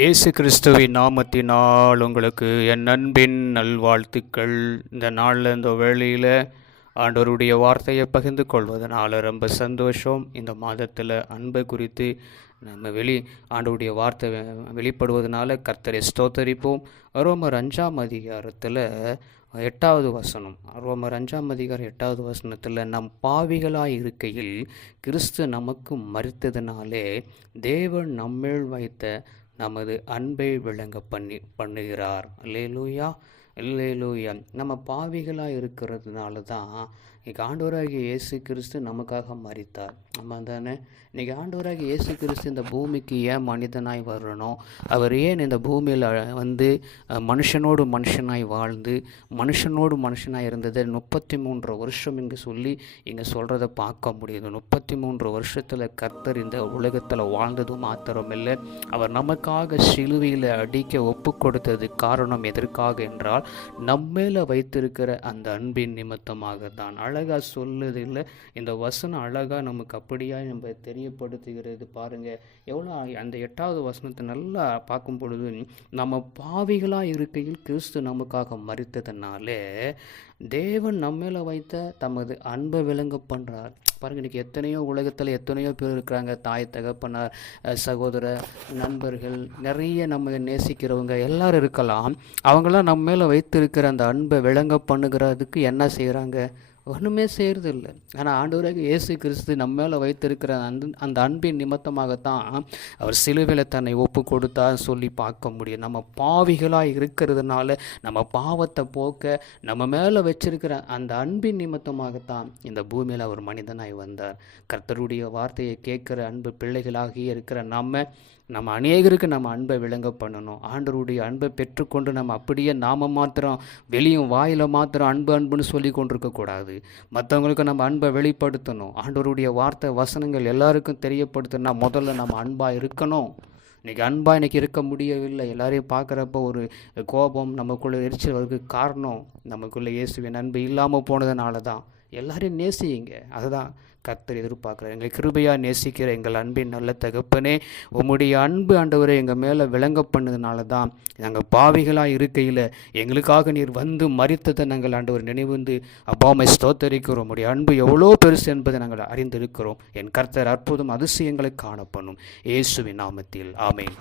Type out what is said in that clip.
இயேசு கிறிஸ்துவின் நாமத்தினால் உங்களுக்கு என் அன்பின் நல்வாழ்த்துக்கள். இந்த நாளில் இந்த வேளையில் ஆண்டவருடைய வார்த்தையை பகிர்ந்து கொள்வதனால ரொம்ப சந்தோஷம். இந்த மாதத்தில் அன்பை குறித்து நம்ம ஆண்டவருடைய வார்த்தை வெளிப்படுவதனால கர்த்தரை ஸ்தோத்தரிப்போம். ரோமர் 5ஆம் அதிகாரத்தில் 8வது வசனம். ரோமர் 5ஆம் அதிகாரம் 8வது வசனத்தில், நம் பாவிகளாய் இருக்கையில் கிறிஸ்து நமக்கு மரித்ததினாலே தேவன் நம்மேல் வைத்த நமது அன்பை விளங்க பண்ணுகிறார். அல்லேலூயா, அல்லேலூயா. நம்ம பாவிகளாக இருக்கிறதுனால தான் இன்றைக்கி ஆண்டவராகிய இயேசு கிறிஸ்து நமக்காக மரித்தார். நம்ம தானே இன்றைக்கி ஆண்டவராகிய இயேசு கிறிஸ்து இந்த பூமிக்கு ஏன் மனிதனாய் வரணும், அவர் ஏன் இந்த பூமியில் மனுஷனோடு மனுஷனாய் வாழ்ந்து மனுஷனோடு மனுஷனாக இருந்தது 33 வருஷம் இங்கே சொல்லி இங்கே சொல்கிறத பார்க்க முடியுது. 33 வருஷத்தில் கர்த்தர் இந்த உலகத்தில் வாழ்ந்ததும் மாத்திரமில்லை, அவர் நமக்காக சிலுவையில் அடிக்க ஒப்பு கொடுத்தது காரணம் எதற்காக என்றால் நம்மேல வைத்திருக்கிற அந்த அன்பின் நிமித்தமாக தான். அழகாக சொல்லுது இல்லை, இந்த வசனம் அழகாக நமக்கு அப்படியா நம்ம தெரியப்படுத்துகிறது. பாருங்கள் எவ்வளோ அந்த 8வது வசனத்தை நல்லா பார்க்கும் பொழுது, நம்ம பாவிகளாக இருக்கையில் கிறிஸ்து நமக்காக மரித்ததுனாலே தேவன் நம்மேல வைத்த தமது அன்பை விளங்க பண்ணுறார். பாருங்கள், இன்றைக்கி எத்தனையோ உலகத்தில் எத்தனையோ பேர் இருக்கிறாங்க, தாய் தகப்பனார் சகோதர நண்பர்கள் நிறைய நம்ம நேசிக்கிறவங்க எல்லாரும் இருக்கலாம். அவங்களாம் நம்ம மேலே வைத்திருக்கிற அந்த அன்பை விளங்க பண்ணுகிறதுக்கு என்ன செய்கிறாங்க? ஒன்றுமே செய்கிறது இல்லை. ஆனால் ஆண்டவராக இயேசு கிறிஸ்து நம்ம மேலே வைத்திருக்கிற அந்த அன்பின் நிமித்தமாகத்தான் அவர் சிலுவையில் தன்னை ஒப்பு கொடுத்தான்னு சொல்லி பார்க்க முடியும். நம்ம பாவிகளாக இருக்கிறதுனால நம்ம பாவத்தை போக்க நம்ம மேலே வச்சிருக்கிற அந்த அன்பின் நிமித்தமாகத்தான் இந்த பூமியில் அவர் மனிதனாய் வந்தார். கர்த்தருடைய வார்த்தையை கேட்குற அன்பு பிள்ளைகளாகியே இருக்கிற நம்ம அநேகருக்கு நம்ம அன்பை விளங்க பண்ணணும். ஆண்டவருடைய அன்பை பெற்றுக்கொண்டு நம்ம அப்படியே நாம மாத்திரம் வெளியும் வாயில் மாத்திரம் அன்புன்னு சொல்லி கொண்டிருக்கக்கூடாது. மற்றவங்களுக்கு நம்ம அன்பை வெளிப்படுத்தணும். ஆண்டவருடைய வார்த்தை வசனங்கள் எல்லாருக்கும் தெரியப்படுத்தணும்னா முதல்ல நம்ம அன்பாக இருக்கணும். இன்றைக்கி அன்பாக இன்றைக்கி இருக்க முடியவில்லை. எல்லாரையும் பார்க்குறப்ப ஒரு கோபம் நமக்குள்ளே எரிச்சல் வருவதுக்கு காரணம் நமக்குள்ளே இயேசுவின் அன்பு இல்லாமல் போனதுனால தான். எல்லாரையும் நேசிங்க, அதுதான் கர்த்தர் எதிர்பார்க்குறார். எங்களை கிருபையாக நேசிக்கிற எங்கள் அன்பின் நல்ல தகப்பனே, உம்முடைய அன்பு ஆண்டவரை எங்கள் மேலே விளங்க பண்ணதுனால தான் நாங்கள் பாவிகளாக இருக்கையில் எங்களுக்காக நீர் வந்து மரித்ததை நாங்கள் ஆண்டவர் நினைவுந்து அப்பாமை ஸ்தோத்தரிக்கிறோம். உம்முடைய அன்பு எவ்வளோ பெருசு என்பதை நாங்கள் அறிந்திருக்கிறோம். என் கர்த்தர் அற்புதம் அதிசயங்களை காணப்பண்ணும். இயேசுவின் நாமத்தில் ஆமென்.